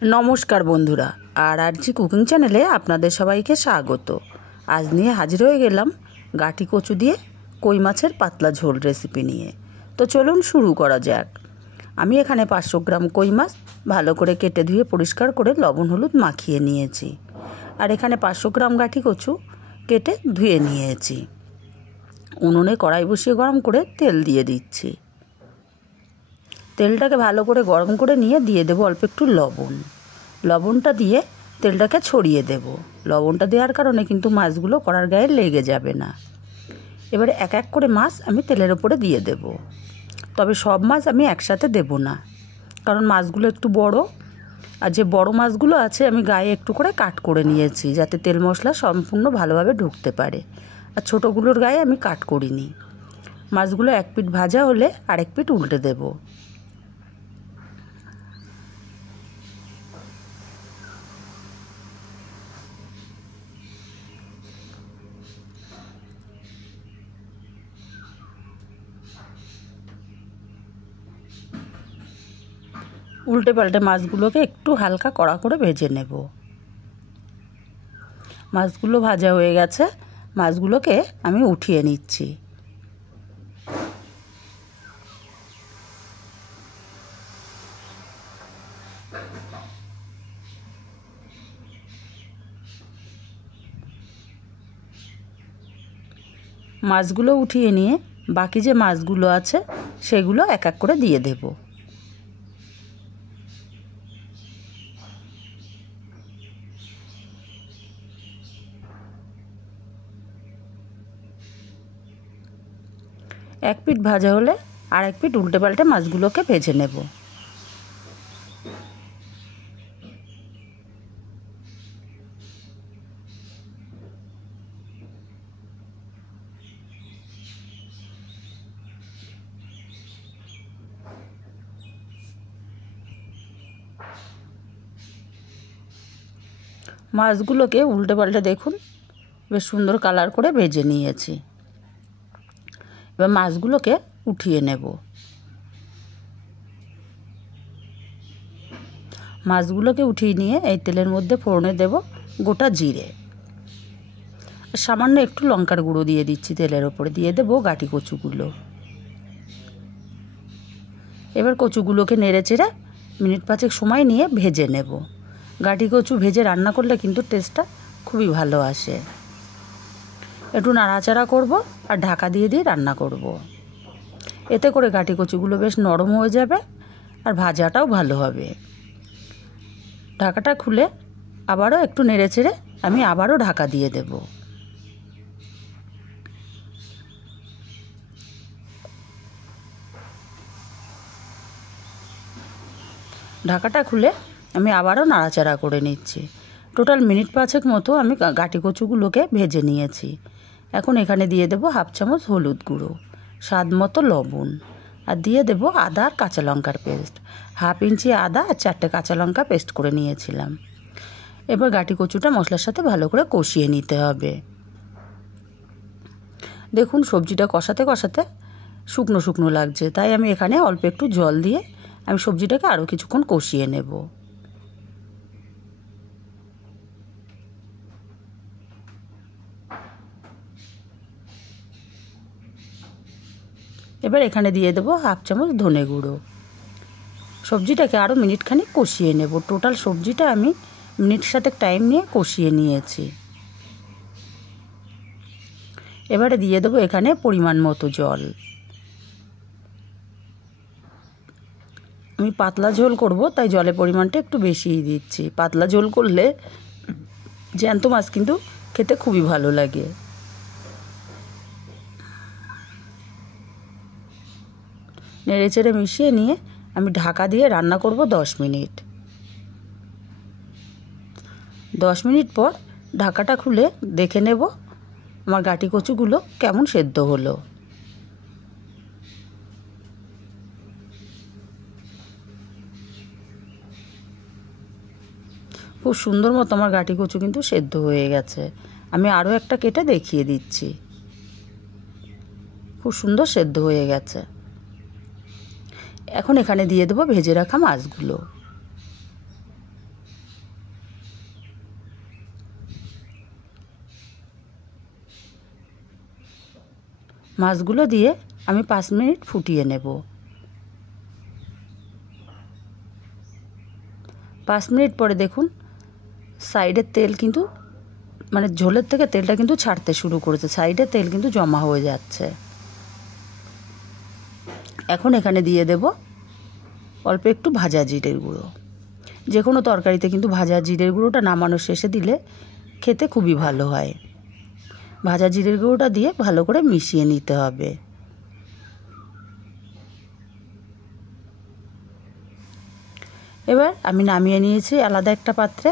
नमस्कार बंधुरा और आरजी कुकिंग चैनेले आपनादेर सबाइके स्वागत। आज निये हाजिर हये गेलाम गाठी कचु दिए कई माछेर पातला झोल रेसिपि निये। तो चलुन शुरू करा जाक। आमी एखाने 500 ग्राम कई माछ भालो करे केटे धुए परिष्कार करे लबण हलुद माखिए नियेछि और एखाने 500 ग्राम गाठी कचु केटे धुए नियेछि। उनुने कड़ाई बसिए गरम करे तेल दिए दिচ্ছি। तेलटाके भालो करे गरम करे निये दिए देव अल्प एकटु लबण। लबणटा दिए तेलटाके छड़िए देव। लबणटा देওয়ার कारणे किन्तु माछगुलो कड़ार गाये लेगे जाबे ना। एबारे एक एक करे माछ आमी तेलेर उपरे दिए देव। तबे सब माछ आमी एकसाथे देव ना, कारण माछगुलो एकटु बड़ो और जे बड़ो माछगुलो आछे आमी गाये एकटु करे काट करे नियेछि जाते तेल मशला सम्पूर्ण भालोभाबे ढुकते पारे। और छोटोगुलोर गाये आमी काट करिनि। माछगुलो एक पिठ भाजा होले आरेक पिठ उल्टे देव। उल्टे पाल्टे माछगुलोके एकटू हालका कड़ा करे भेजे नेब। माछगुलो भाजा हये गेछे, माछगुलोके आमी उठिए निচ্ছি। माछगुलो उठिए निये बाकी जे माछगुलो आछे सेगुलो एक एक करे दिए देब। एक पिठ भाजा होले आरेक पिठ उल्टे पाल्टे माछगुलोके भेजे नेब। माछगुलोके उल्टे पाल्टे देखुन बेश सुंदर कालार करे भेजे निয়েছি। एबार माछगुलोके उठिए नेब। माछगुलोके उठिए निये एई तेलेर मध्य फोड़ने देब गोटा जिरे, सामान्य एकटू लंकार गुड़ो दिए दिচ্ছি। तेलेर ओपरे दिए देब गाठी कचुगुलो। एबार कचुगुलोके नेड़े चेड़े मिनिट 5 समय निये भेजे नेब। गाठी कचु भेजे रान्ना करले किन्तु टेस्टटा खूबই भालो आसे। एकटू नाड़ाचाड़ा करब और ढाका दिए दिए रान्ना करब। एते करे गाठी कचुगुलो बेश नरम हो जाबे और भाजाटाओ भालो होबे। ढाकाटा खुले आबारो एकटू नेड़े चेड़े आमी आबारो ढाका दिए देब। ढाकाटा खुले आमी आबारो नाड़ाचाड़ा करे निচ্ছি। टोटाल मिनिट 5 मतो आमी गाठी कचुगुलोके भेजे निয়েছি। এখন এখানে দিয়ে দেব हाफ চামচ হলুদ গুঁড়ো, স্বাদ মতো লবণ আর দিয়ে দেব আদা আর কাঁচা লঙ্কার পেস্ট। হাফ ইঞ্চি আদা আর 4টে কাঁচা লঙ্কা পেস্ট করে নিয়েছিলাম। এবার গাठी কচুটা মশলার সাথে ভালো করে কষিয়ে নিতে হবে। দেখুন সবজিটা কষাতে কষাতে শুকনো শুকনো লাগছে, তাই আমি এখানে অল্প একটু জল দিয়ে আমি সবজিটাকে আরও কিছুক্ষণ কষিয়ে নেব। এবার এখানে দিয়ে দেব হাফ চামচ ধনে গুঁড়ো। সবজিটাকে আরও মিনিট খানিক কষিয়ে নেব। টোটাল সবজিটা আমি মিনিট 7 টাইম নিয়ে কষিয়ে নিয়েছি। এবারে দিয়ে দেব এখানে পরিমাণ মতো জল। আমি পাতলা ঝোল করব তাই জলের পরিমাণটা একটু বেশিই দিচ্ছি। পাতলা ঝোল করলে জ্যান্ত মাছ কিন্তু খেতে খুবই ভালো লাগে। নেড়ে চেড়ে মিশিয়ে নিয়ে আমি ঢাকা দিয়ে রান্না করব 10 মিনিট। 10 মিনিট পর ঢাকাটা খুলে দেখে নেব আমার গাठी কচুগুলো কেমন সেদ্ধ হলো। খুব সুন্দর মতো আমার গাठी কচু কিন্তু সেদ্ধ হয়ে গেছে। আমি আরও একটা কেটে দেখিয়ে দিচ্ছি। খুব সুন্দর সেদ্ধ হয়ে গেছে। এখন এখানে দিয়ে দেব ভেজে রাখা মাছগুলো। মাছগুলো দিয়ে আমি 5 মিনিট ফুটিয়ে নেব। 5 মিনিট পরে দেখুন সাইডের তেল কিন্তু মানে ঝোলের থেকে তেলটা কিন্তু ছাড়তে শুরু করেছে, সাইডে তেল কিন্তু জমা হয়ে যাচ্ছে। এখন এখানে দিয়ে দেব অল্প একটু ভাজা জিরের গুঁড়ো। যে কোনো তরকারিতে কিন্তু ভাজা জিরের গুঁড়োটা নামানোর শেষে দিলে খেতে খুবই ভালো হয়। ভাজা জিরের গুঁড়োটা দিয়ে ভালো করে মিশিয়ে নিতে হবে। এবার আমি নামিয়ে নিয়েছি আলাদা একটা পাত্রে।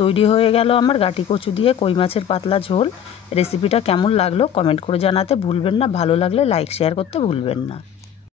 তৈরি হয়ে গেল আমার গাঁটি কচু দিয়ে কই মাছের পাতলা ঝোল। রেসিপিটা কেমন লাগলো কমেন্ট করে জানাতে ভুলবেন না। ভালো লাগলে লাইক শেয়ার করতে ভুলবেন না।